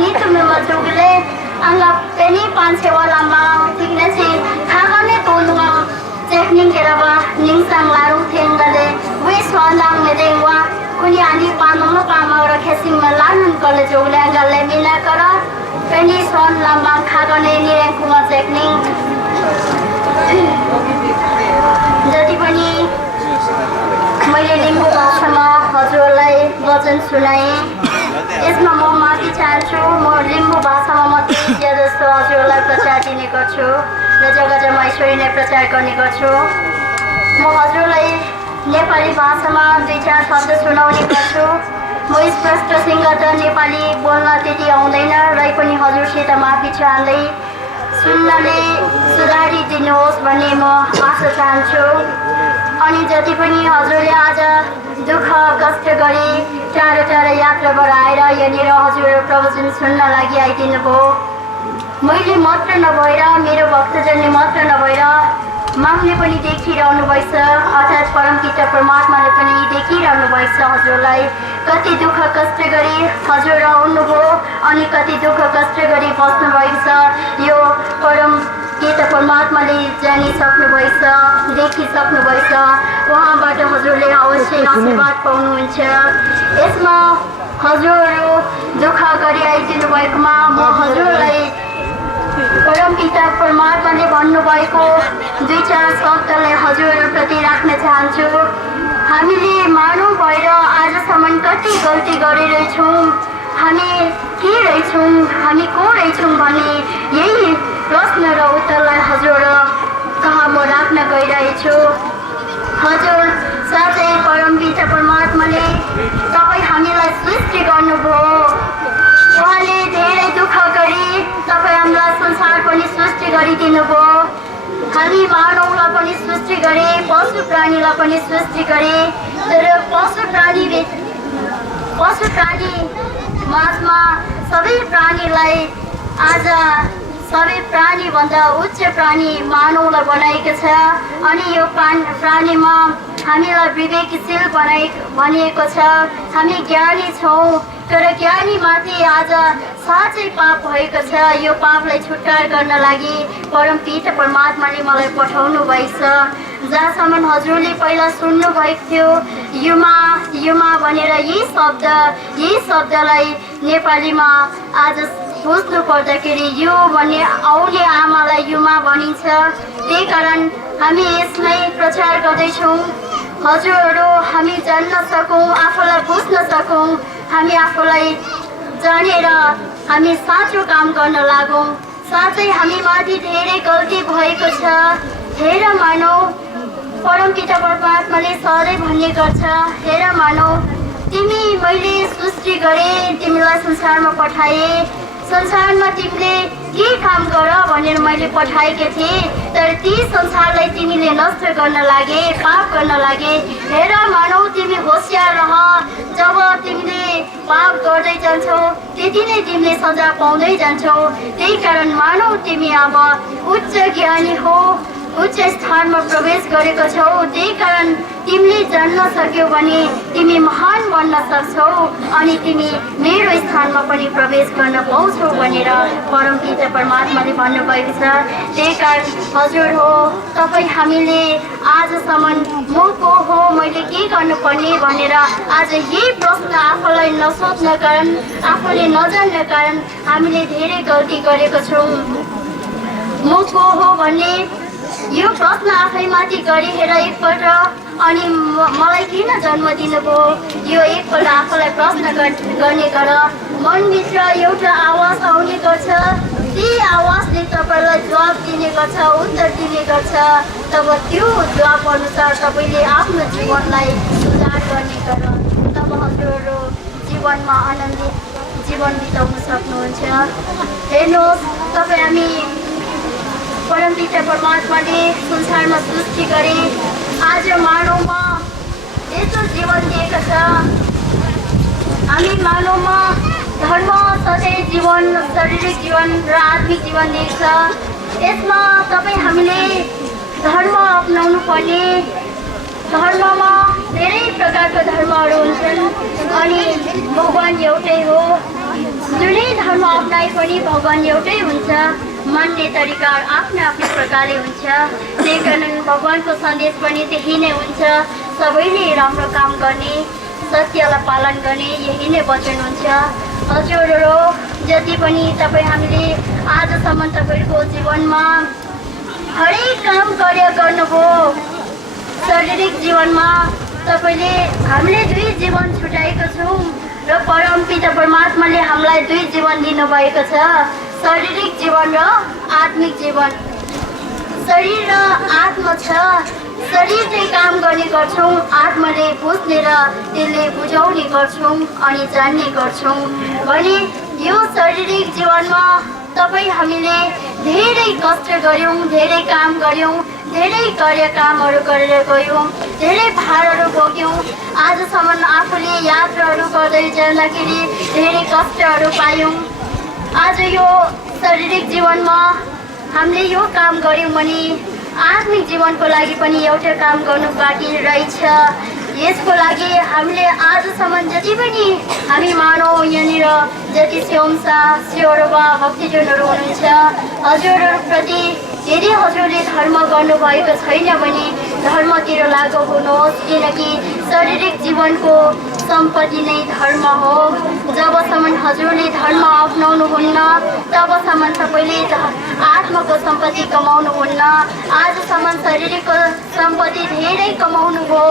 itu memang juga anggap ini pansewa lama tinggal sih kagaknya tuh nunggu teknik kerapa ningsang lalu tinggalnya wes wanang medewa kuni ani panung lo kama orang kesing melanun kalau juga anggap lemina kara ini soal lama kagaknya ini yang kuma teknik jadi pani मैले लिम्बू भाषामा हजुरलाई वचन सुनाएँ यसमा म माफी चाहन्छु म लिम्बू भाषामा मात्रै जस्तो हजुरलाई प्रचार दिने गर्छु र जग्गा जग्गामा यसरी नै प्रचार गर्ने गर्छु म हजुरलाई नेपाली भाषामा दुई चार शब्द सुनाउने गर्छु म स्पष्टसँग त नेपाली बोल्न त्यति आउँदैन र पनि हजुरसित माफी चाहँदै सुन्नले सुधारिदिनुहोस् भन्ने म आशा चाहन्छु अनि जति पनि हजुरले आज दुःख कष्ट गरी टाढा टाढा यात्राबाट आएर यहाँनिर हजुर प्रवचन सुन्न लागि आइदिनु भयो मैले मात्र नभएर मेरो भक्तजनले मात्र नभएर मामले पनि देखिरहनु भएछ अर्थात् परमपिता परमात्माले पनि देखिरहनु भएछ हजुरलाई कति दुःख कष्ट गरी हजुर आउनुभयो अनि कति दुःख कष्ट गरी बस्नु भएको छ यो परम पिता परमात्माले जानिसक्नु भएछ देखिसक्नु भएछ उहाँबाट हजुरले अवश्य आशीर्वाद पाउनुहुन्छ यसमा हजुरहरू दुःख गरी आइदिनु भएकोमा म हजुरलाई परमपिता परमात्माले भन्नुभएको दुई चार शब्दलाई हजुरप्रति राख्न चाहन्छु हामीले मानव भएर आजसम्म कति गल्ती गरिरहेछौँ हामी के रहेछौँ हामी को रहेछौँ भने यही प्रश्न र उत्तरलाई हजुर कहाँ म राख्न गइरहेछु हजुर साथै परमपिता परमात्माले तपाईँ हामीलाई सृष्टि गर्नुभयो उहाँले धेरै दुःख गरी तपाईँ हामीलाई संसार पनि सृष्टि गरिदिनु भयो हामी मानवलाई पनि सृष्टि गरे पशु प्राणीलाई पनि सृष्टि गरे तर पशु प्राणी माझमा सबै प्राणीलाई आज सबै प्राणीभन्दा उच्च प्राणी मानवलाई बनाएको छ अनि यो प्राणीमा हामीलाई विवेकशील भनिएको छ हामी ज्ञानी छौँ तर ज्ञानीमाथि आज साँच्चै पाप भएको छ यो पापलाई छुटकारा गर्न लागि परमपिता परमात्माले मलाई पठाउनु भएछ जहाँसम्म हजुरले पहिला सुन्नुभएको थियो युमा युमा भनेर यही शब्दलाई नेपालीमा आज बुझ्नु पर्दाखेरि यो भन्ने आउने आमालाई युमा भनिन्छ त्यही कारण हामी यसलाई प्रचार गर्दैछौँ हजुरहरू हामी जान्न सकौँ आफूलाई बुझ्न सकौँ हामी आफूलाई जानेर हामी साँचो काम गर्न लागौँ साँच्चै हामीमाथि धेरै गल्ती भएको छ हेर मानव परमपिता परमात्माले सधैँ भन्ने गर्छ हेर मानव तिमी मैले सृष्टि गरेँ तिमीलाई संसारमा पठाएँ संसारमा तिमीले के काम गर भनेर मैले पठाएकी थिएँ तर ती संसारलाई तिमीले नष्ट गर्न लागे पाप गर्न लागे हेर मानव तिमी होसियार रह जब तिमीले पाप गर्दै जान्छौ त्यति नै तिमीले सजाय पाउँदै जान्छौ त्यही कारण मानव तिमी अब उच्च ज्ञानी हो उच्च स्थानमा प्रवेश गरेको छौ त्यही कारण तिमीले जान्न सक्यौ भने तिमी महान बन्न सक्छौ अनि तिमी मेरो स्थानमा पनि प्रवेश गर्न पाउँछौ भनेर परमपिता परमात्माले भन्नुभएको छ त्यही कारण हजुर हो तपाईँ हामीले आजसम्म म को हो मैले के गर्नुपर्ने भनेर आज यही प्रश्न आफूलाई नसोच्न कारण आफूले नजान्न कारण हामीले धेरै गल्ती गरेको छौँ म को हो भन्ने यो प्रश्न आफैमाथि गरिहेर एकपल्ट अनि मलाई किन जन्म दिनुभयो यो एकपल्ट आफूलाई प्रश्न गर्ने गर मनभित्र एउटा आवाज आउने गर्छ ती आवाजले तपाईँलाई जवाब दिने गर्छ उत्तर दिने गर्छ तब त्यो जवाब अनुसार तपाईँले आफ्नो जीवनलाई सुधार गर्ने गर तब हजुरहरू जीवनमा आनन्दित जीवन बिताउन सक्नुहुन्छ हेर्नुहोस् तपाईँ हामी परमपिता परमात्माले संसारमा सृष्टि गरे आज मानवमा यस्तो जीवन दिएको छ हामी मानवमा धर्म सधैँ जीवन शारीरिक जीवन र आत्मिक जीवन दिएको छ यसमा तपाईँ हामीले धर्म अपनाउनु पर्ने धर्ममा धेरै प्रकारको धर्महरू हुन्छन् अनि भगवान एउटै हो जुनै धर्म अप्नाए पनि भगवान एउटै हुन्छ, मान्ने तरिका आफ्नो आफ्नो प्रकारले हुन्छ। त्यही कारण भगवानको सन्देश पनि त्यही नै हुन्छ, सबैले राम्रो काम गर्ने, सत्यलाई पालन गर्ने, यही नै वचन हुन्छ। हजुरहरू जति पनि तपाईँ हामीले आजसम्म तपाईँको जीवनमा हरेक काम गर्नुभयो। शारीरिक जीवनमा तपाईँले हामीले 2 जीवन छुट्याएको छौँ र परमपिता परमात्माले हामीलाई 2 जीवन दिनुभएको छ, शारीरिक जीवन र आत्मिक जीवन। शरीर र आत्मा छ, शरीरले काम गर्ने गर्छौँ, आत्माले बुझ्ने र त्यसले बुझाउने गर्छौँ अनि जान्ने गर्छौँ। भने यो शारीरिक जीवनमा तपाईँ हामीले धेरै कष्ट गऱ्यौँ, धेरै काम गऱ्यौँ, धेरै कार्यकामहरू गरेर गयौँ, धेरै भारहरू बोक्यौँ। आजसम्म आफूले यात्राहरू गर्दै जाँदाखेरि धेरै कष्टहरू पायौँ। आज यो शारीरिक जीवनमा हामीले यो काम गऱ्यौँ भने आत्मिक जीवनको लागि पनि एउटा काम गर्नु बाँकी रहेछ। यसको लागि हामीले आजसम्म जति पनि हामी मानव यहाँनिर जति स्योमसा स्योरबा भक्तिजनहरू हुनुहुन्छ, हजुरहरूप्रति यदि हजुरले धर्म गर्नुभएको छैन भने धर्मतिर लागु हुनुहोस्, किनकि शारीरिक जीवनको सम्पत्ति नै धर्म हो। जबसम्म हजुरले धर्म अपनाउनुहुन्न तबसम्म तपाईँले आत्माको सम्पत्ति कमाउनुहुन्न। आजसम्म शारीरिकको सम्पत्ति धेरै कमाउनुभयो,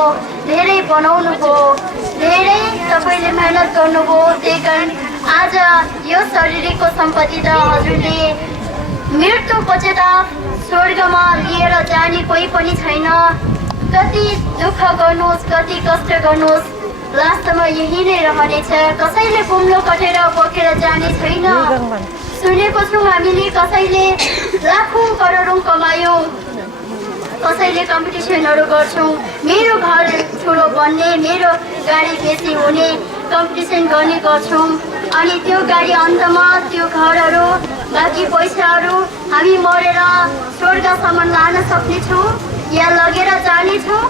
धेरै बनाउनुभयो, धेरै तपाईँले मेहनत गर्नुभयो। त्यही कारण आज यो शारीरिकको सम्पत्ति त हजुरले मृत्यु पश्चात स्वर्गमा लिएर जाने कोही पनि छैन। कति दुःख गर्नुहोस्, कति कष्ट गर्नुहोस्, लास्टमा यही नै रहनेछ। कसैले कुम्लो कटेर बोकेर जाने छैन। सुनेको छौँ हामीले कसैले लाखौँ करोडौँ कमायौँ, कसैले कम्पिटिसनहरू गर्छौँ, मेरो घर ठुलो बन्ने, मेरो गाडी बेसी हुने कम्पिटिसन गर्ने गर्छौँ। अनि त्यो गाडी अन्तमा त्यो घरहरू बाँकी पैसाहरू हामी मरेर स्वर्गसम्म लान सक्नेछौँ या लगेर जानेछौँ,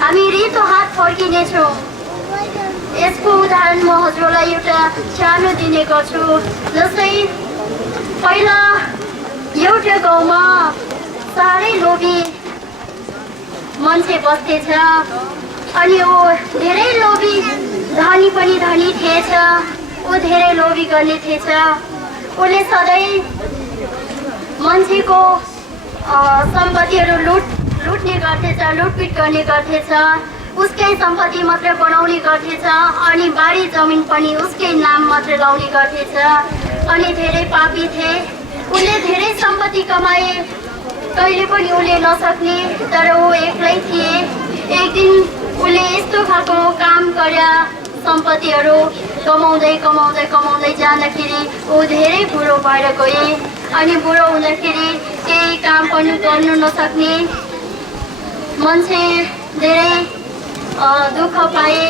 हामी रितो हात फर्किनेछौँ। यसको उदाहरण म हजुरलाई एउटा सानो दिने गर्छु। जस्तै पहिला एउटा गाउँमा साह्रै लोभी मान्छे बस्थेछ अनि ऊ धेरै लोभी, धनी पनि धनी थिएछ, ऊ धेरै लोभी गर्ने थिएछ। उसले सधैँ मान्छेको सम्पत्तिहरू लुट्ने गर्थेछ, लुटपिट गर्ने गर्थेछ, उसकै सम्पत्ति मात्र बनाउने गर्थेछ अनि बारी जमिन पनि उसकै नाम मात्र लाउने गर्थेछ अनि धेरै पापी थिए। उसले धेरै सम्पत्ति कमाए, कहिले पनि उसले नसक्ने, तर ऊ एक्लै थिए। एक दिन उसले यस्तो खालको काम गरे, सम्पत्तिहरू कमाउँदै कमाउँदै कमाउँदै जाँदाखेरि ऊ धेरै बुढो भएर गए अनि बुढो हुँदाखेरि केही काम पनि गर्नु नसक्ने मान्छे धेरै दुःख पाए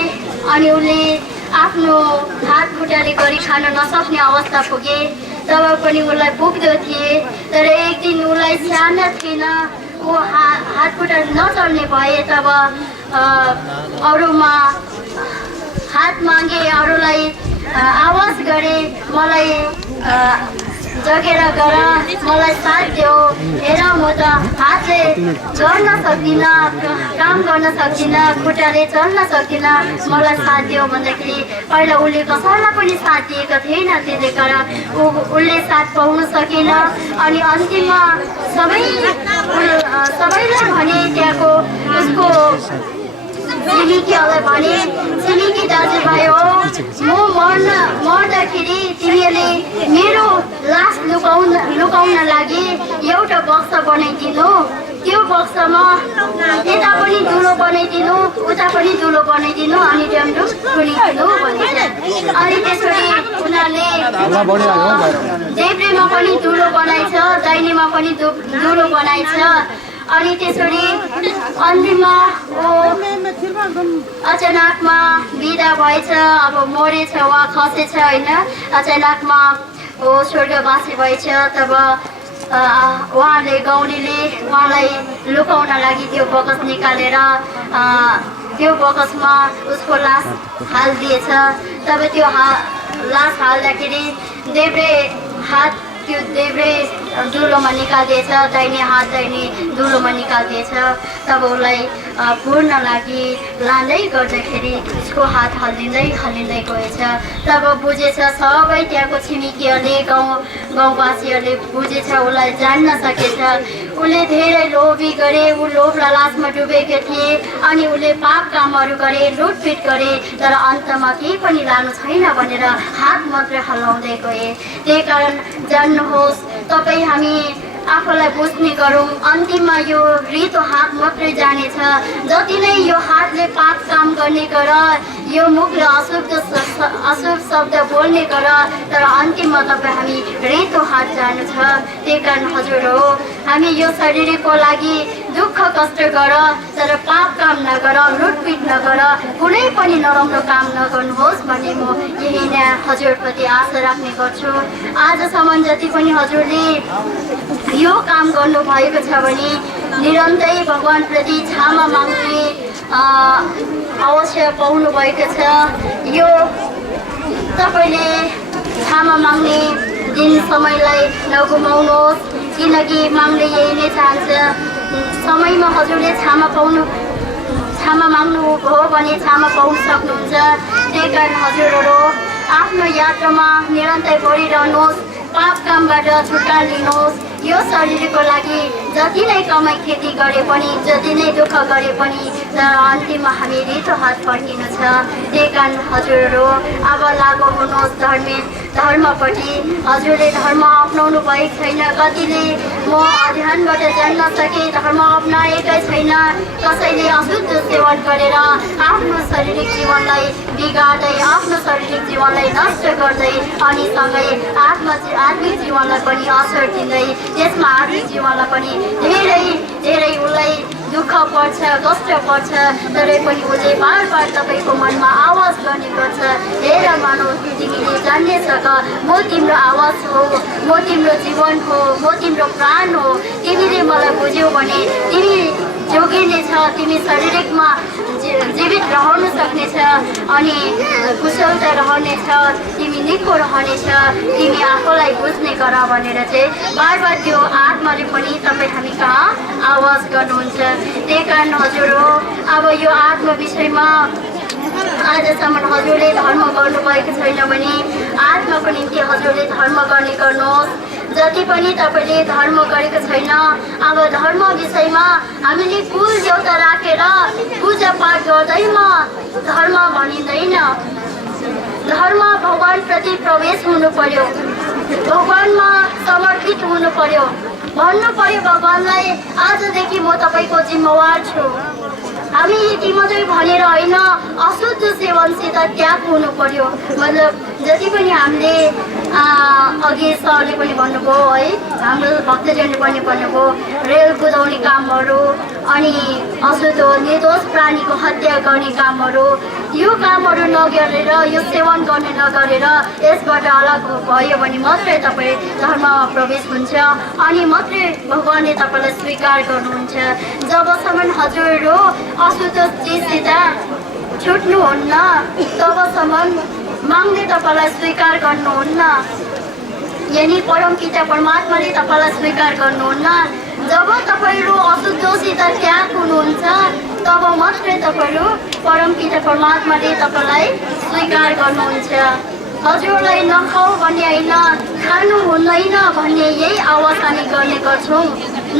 अनि उसले आफ्नो हात खुट्टाले गरी खान नसक्ने अवस्था पुगे। तब पनि उसलाई पुग्दो थिए, तर एक दिन उसलाई सानो थिएन, ऊ हात खुट्टा नचल्ने भए। तब अरूमा हात मागे, अरूलाई आवाज गरे, मलाई जगेर गर, मलाई साथ देऊ, हेर म त हातले गर्न सक्दिनँ, काम गर्न सक्दिनँ, खुट्टाले चल्न सक्दिनँ, मलाई साथ देऊ भन्दाखेरि पहिला उसले कसैलाई पनि साथ दिएको थिएन। त्यसले गर्दा उसले साथ पाउन सकेन अनि अन्तिममा सबैलाई भने त्यहाँको उसको छिमेकीहरूलाई भने, छिमेकी दाजुभाइ हो, म मर्दाखेरि तिमीहरूले मेरो लास लुकाउन लागि एउटा बक्स बनाइदिनु, त्यो बक्समा यता पनि दुलो बनाइदिनु, उता पनि दुलो बनाइदिनु अनि ड्यामडुम सुनिदिनु भनेर। अनि त्यसरी उनीहरूले देब्रेमा पनि दुलो बनाइछ, दाहिनेमा पनि दुलो बनाइछ। अनि त्यसरी अन्तिममा अचानकमा बिदा भएछ, अब मरेछ वा खसेछ होइन, अचानकमा स्वर्गवासी भएछ। तब उहाँले गाउँलेले उहाँलाई लुकाउन लागि त्यो बकस निकालेर त्यो बकसमा उसको लास हालिदिएछ। तब त्यो लास हाल्दाखेरि देब्रे हात त्यो देब्रे दुलोमा निकाल्दिएछ, दाहिने हात दाहिने दुलोमा निकाल्दिएछ। तब उसलाई पुर्न लागि लाँदै गर्दाखेरि उसको हात हल्लिँदै हल्लिँदै गएछ। तब बुझेछ, सबै त्यहाँको छिमेकीहरूले गाउँवासीहरूले बुझेछ, उसलाई जान्न सकेछ। उसले धेरै लोभी गरे, ऊ लोभ र लासमा डुबेको थिए अनि उसले पाप कामहरू गरे, लुटपिट गरे, तर अन्तमा केही पनि लानु छैन भनेर हात मात्रै हल्लाउँदै गए। त्यही कारण जान्नुहोस्, तपाईँ हामी आफूलाई बुझ्ने गरौँ, अन्तिममा यो रितो हात मात्रै जानेछ। जति नै यो हातले पाप काम गर्ने गर, यो मुखले अशुभ शब्द बोल्ने गर, तर अन्तिममा तपाईँ हामी रितो हात जानु छ। त्यही कारण हजुर हो, हामी यो शरीरको लागि दुःख कष्ट गर, तर पाप काम नगर, लुटपिट नगर, कुनै पनि नराम्रो काम नगर्नुहोस् भन्ने म यही नै हजुरप्रति आशा राख्ने गर्छु। आजसम्म जति पनि हजुरले यो काम गर्नुभएको छ भने निरन्तरै भगवानप्रति क्षमा माग्ने अवश्य पाउनु भएको छ। यो तपाईँले क्षमा माग्ने दिन समयलाई नगुमाउनुहोस्, किनकि माग्ने यही नै चाहन्छ। समयमा हजुरले क्षमा माग्नुभयो भने क्षमा पाउन सक्नुहुन्छ। त्यही कारण हजुरहरू आफ्नो यात्रामा निरन्तर बढिरहनुहोस्, पाप कामबाट छुटकारा लिनुहोस्। यो शरीरको लागि जति नै कमाइ खेती गरे पनि, जति नै दुःख गरे पनि, तर अन्तिममा हामी रितो हात फर्किनु छ। त्यही कारण हजुरहरू अब लागु हुनुहोस् धर्मपट्टि। हजुरले धर्म अप्नाउनु भएको छैन, कतिले म अध्ययनबाट जान्न सके धर्म अप्नाएकै छैन। कसैले अशुद्ध सेवन गरेर आफ्नो शारीरिक जीवनलाई बिगार्दै, आफ्नो शारीरिक जीवनलाई नष्ट गर्दै अनि सँगै आत्मिक जीवनलाई पनि असर दिँदै, त्यसमा आर्थिक जीवनलाई पनि धेरै उसलाई दुःख पर्छ, कष्ट पर्छ, तरै पनि उसले बार बार तपाईँको मनमा आवाज गर्ने गर्छ, हेर मानव तिमीले जान्ने सक, म तिम्रो आवाज हो, म तिम्रो जीवन हो, म तिम्रो प्राण हो। तिमीले मलाई बुझ्यौ भने तिमी जोगिनेछ, तिमी शारीरिकमा जीवित रहन सक्नेछ अनि कुशलता रहनेछ, तिमी निको रहनेछ, तिमी आफूलाई बुझ्ने गर भनेर चाहिँ बार बार त्यो आत्माले पनि तपाईँ हामी कहाँ आवाज गर्नुहुन्छ। त्यही कारण हजुर हो, अब यो आत्मा विषयमा आजसम्म हजुरले धर्म गर्नुभएको छैन भने आत्माको निम्ति हजुरले धर्म गर्नुहोस्। जति पनि तपाईँले धर्म गरेको छैन, अब धर्म विषयमा हामीले कुल देउता राखेर पूजापाठ गर्दैमा धर्म भनिँदैन। धर्म भगवानप्रति प्रवेश हुनु पर्यो, भगवानमा समर्पित हुनु पर्यो, भन्नु पर्यो भगवानलाई आजदेखि म तपाईँको जिम्मेवार छु। हामी यति मात्रै भनेर होइन, अशुद्ध सेवनसित त्याग हुनु पर्यो। मतलब जति पनि हामीले अघि सरले पनि भन्नुभयो है, हाम्रो भक्तजनले पनि भन्नुभयो, रेल कुदाउने कामहरू अनि अशुद्ध निर्दोष प्राणीको हत्या गर्ने कामहरू, यो कामहरू नगरेर, यो सेवन गर्ने नगरेर यसबाट अलग भयो भने मात्रै तपाईँ धर्ममा प्रवेश हुन्छ अनि मात्रै भगवानले तपाईँलाई स्वीकार गर्नुहुन्छ। जबसम्म हजुरहरू अशुद्ध चिजसित छुट्नुहुन्न तबसम्म माग्ने तपाईँलाई स्वीकार गर्नुहुन्न, यानि परमपिता परमात्माले तपाईँलाई स्वीकार गर्नुहुन्न। जब तपाईँहरू अशुद्धसित त्याग हुनुहुन्छ तब मात्रै तपाईँहरू परमपिता परमात्माले तपाईँलाई स्वीकार गर्नुहुन्छ। हजुरलाई नखाऊ भन्ने होइन, खानु हुँदैन भन्ने यही आवाज हामी गर्ने गर्छौँ।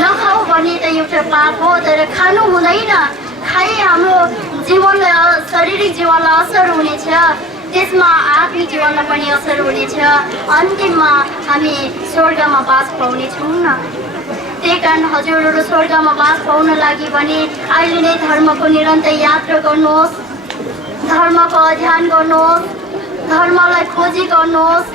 नखाऊ भन्ने त एउटा पाप हो, तर खानु हुँदैन, खाइ हाम्रो जीवनलाई, शारीरिक जीवनलाई असर हुनेछ, त्यसमा आत्मिक जीवनमा पनि असर हुनेछ, अन्तिममा हामी स्वर्गमा बास पाउनेछौँ न। त्यही कारण हजुरहरू स्वर्गमा बास पाउन लागि भने अहिले नै धर्मको निरन्तर यात्रा गर्नुहोस्, धर्मको अध्ययन गर्नुहोस्, धर्मलाई खोजी गर्नुहोस्,